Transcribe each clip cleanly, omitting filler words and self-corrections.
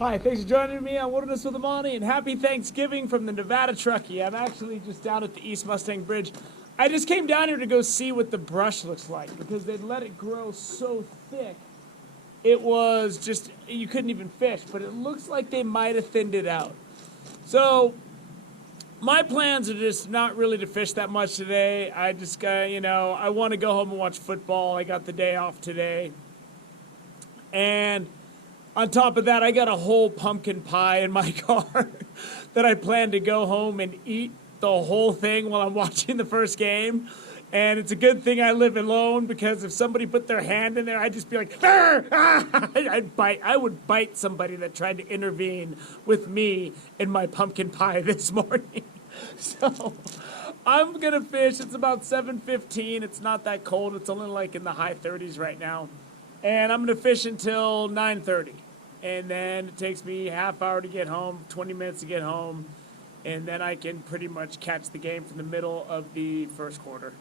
Hi, thanks for joining me on Wilderness with Amani, and happy Thanksgiving from the Nevada Truckee. I'm actually just down at the East Mustang Bridge. I just came down here to go see what the brush looks like because they'd let it grow so thick. It was just, you couldn't even fish, but it looks like they might have thinned it out. So my plans are just not really to fish that much today. I just got, I want to go home and watch football. I got the day off today. And on top of that, I got a whole pumpkin pie in my car that I plan to go home and eat the whole thing while I'm watching the first game. And it's a good thing I live alone because if somebody put their hand in there, I'd just be like, I would bite somebody that tried to intervene with me in my pumpkin pie this morning. So I'm going to fish. It's about 7:15. It's not that cold. It's only like in the high 30s right now. And I'm going to fish until 9:30. And then it takes me half hour to get home, 20 minutes to get home, and then I can pretty much catch the game from the middle of the first quarter.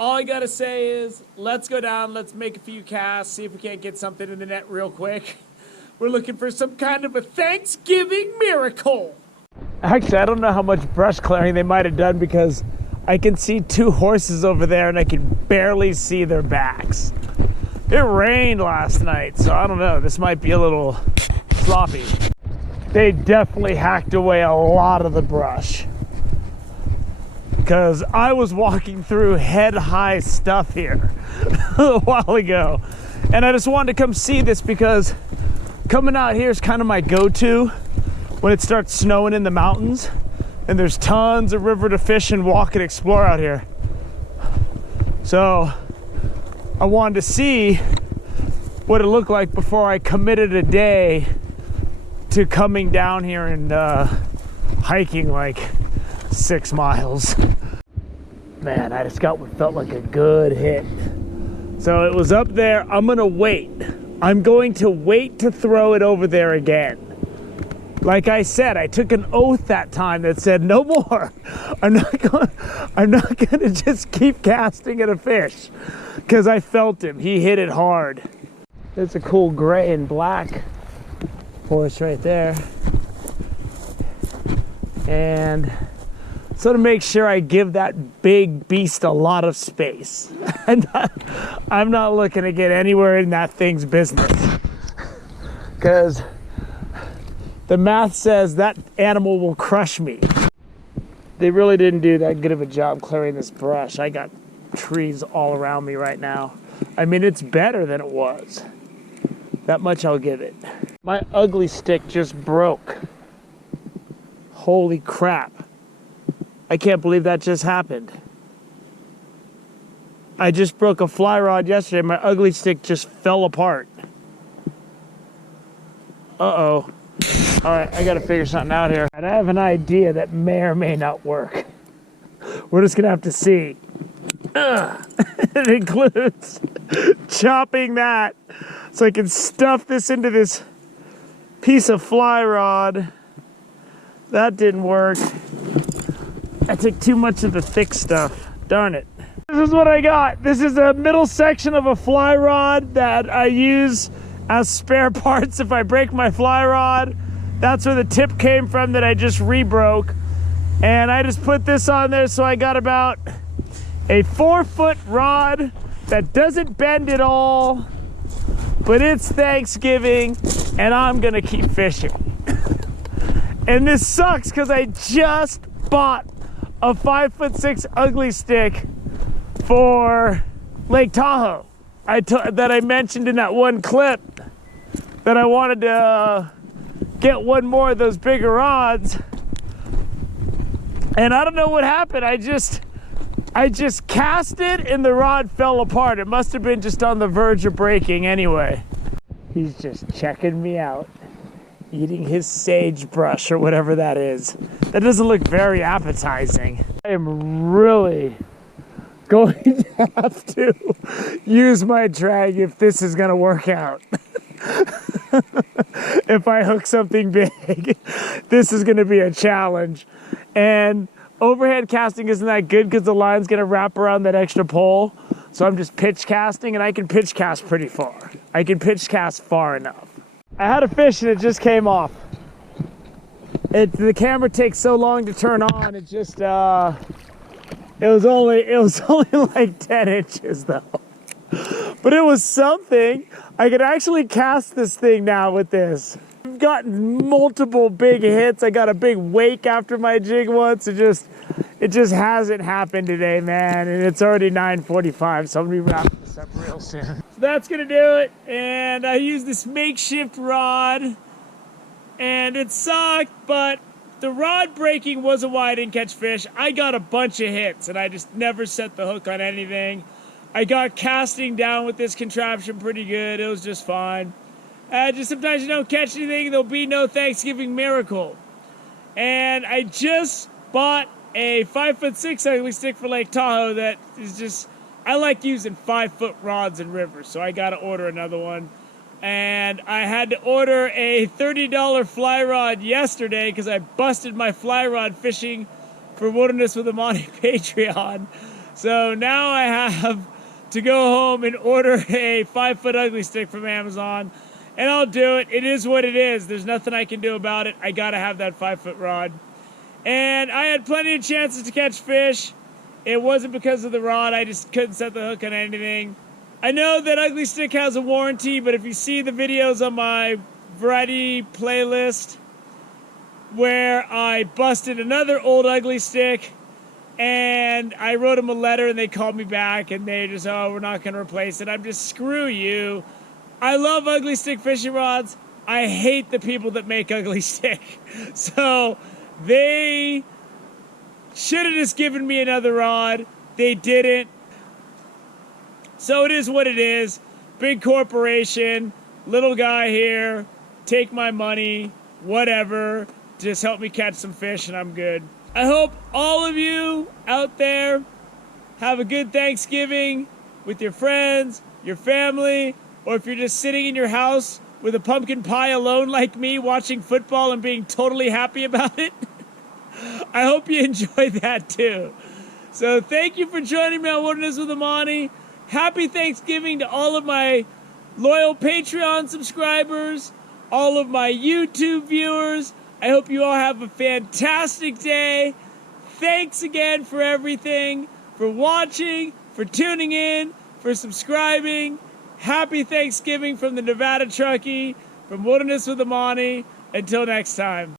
All I got to say is, let's go down, let's make a few casts, see if we can't get something in the net real quick. We're looking for some kind of a Thanksgiving miracle. Actually, I don't know how much brush clearing they might have done because I can see two horses over there and I can barely see their backs. It rained last night, so I don't know. This might be a little sloppy. They definitely hacked away a lot of the brush because I was walking through head-high stuff here a while ago. And I just wanted to come see this because coming out here is kind of my go-to when it starts snowing in the mountains. And there's tons of river to fish and walk and explore out here. So I wanted to see what it looked like before I committed a day to coming down here and hiking like 6 miles. Man, I just got what felt like a good hit. So it was up there. I'm gonna wait. I'm going to wait to throw it over there again. Like I said, I took an oath that time that said no more. I'm not gonna just keep casting at a fish because I felt him. He hit it hard. There's a cool gray and black horse right there. And so to make sure I give that big beast a lot of space. I'm not looking to get anywhere in that thing's business because the math says that animal will crush me. They really didn't do that good of a job clearing this brush. I got trees all around me right now. I mean, it's better than it was. That much I'll give it. My ugly stick just broke. Holy crap. I can't believe that just happened. I just broke a fly rod yesterday. My ugly stick just fell apart. Uh-oh. All right, I gotta figure something out here. And I have an idea that may or may not work. We're just gonna have to see. It includes chopping that so I can stuff this into this piece of fly rod. That didn't work. I took too much of the thick stuff. Darn it. This is what I got. This is a middle section of a fly rod that I use as spare parts if I break my fly rod. That's where the tip came from that I just re-broke. And I just put this on there so I got about a 4-foot rod that doesn't bend at all, but it's Thanksgiving and I'm gonna keep fishing. And this sucks because I just bought a 5'6" ugly stick for Lake Tahoe that I mentioned in that one clip that I wanted to get one more of those bigger rods. And I don't know what happened. I just cast it and the rod fell apart. It must have been just on the verge of breaking anyway. He's just checking me out, eating his sagebrush or whatever that is. That doesn't look very appetizing. I am really going to have to use my drag if this is gonna work out. If I hook something big, this is gonna be a challenge. And overhead casting isn't that good because the line's gonna wrap around that extra pole. So I'm just pitch casting, and I can pitch cast pretty far. I can pitch cast far enough. I had a fish and it just came off. The camera takes so long to turn on. It just it was only like 10 inches though. But it was something. I could actually cast this thing now with this. I've gotten multiple big hits. I got a big wake after my jig once. It just hasn't happened today, man. And it's already 9:45, so I'm gonna be wrapping this up real soon. So that's gonna do it. And I used this makeshift rod, and it sucked, but the rod breaking wasn't why I didn't catch fish. I got a bunch of hits, and I just never set the hook on anything. I got casting down with this contraption pretty good. It was just fine. Just sometimes you don't catch anything, there'll be no Thanksgiving miracle. And I just bought a 5'6" ugly stick for Lake Tahoe that is just, I like using 5-foot rods in rivers, so I gotta order another one. And I had to order a $30 fly rod yesterday because I busted my fly rod fishing for Wilderness with Amani Patreon. So now I have to go home and order a 5-foot ugly stick from Amazon. And I'll do it. It is what it is. There's nothing I can do about it. I gotta have that 5-foot rod. And I had plenty of chances to catch fish. It wasn't because of the rod. I just couldn't set the hook on anything. I know that Ugly Stick has a warranty, but if you see the videos on my variety playlist where I busted another old Ugly Stick and I wrote them a letter and they called me back and they just, oh, we're not going to replace it. I'm just, screw you. I love Ugly Stick fishing rods. I hate the people that make Ugly Stick. So they should have just given me another rod. They didn't. So it is what it is. Big corporation, little guy here, take my money, whatever. Just help me catch some fish and I'm good. I hope all of you out there have a good Thanksgiving with your friends, your family, or if you're just sitting in your house with a pumpkin pie alone like me watching football and being totally happy about it. I hope you enjoy that too. So thank you for joining me on Wilderness with Amani. Happy Thanksgiving to all of my loyal Patreon subscribers, all of my YouTube viewers. I hope you all have a fantastic day. Thanks again for everything, for watching, for tuning in, for subscribing. Happy Thanksgiving from the Nevada Truckee, from Wilderness with Amani. Until next time.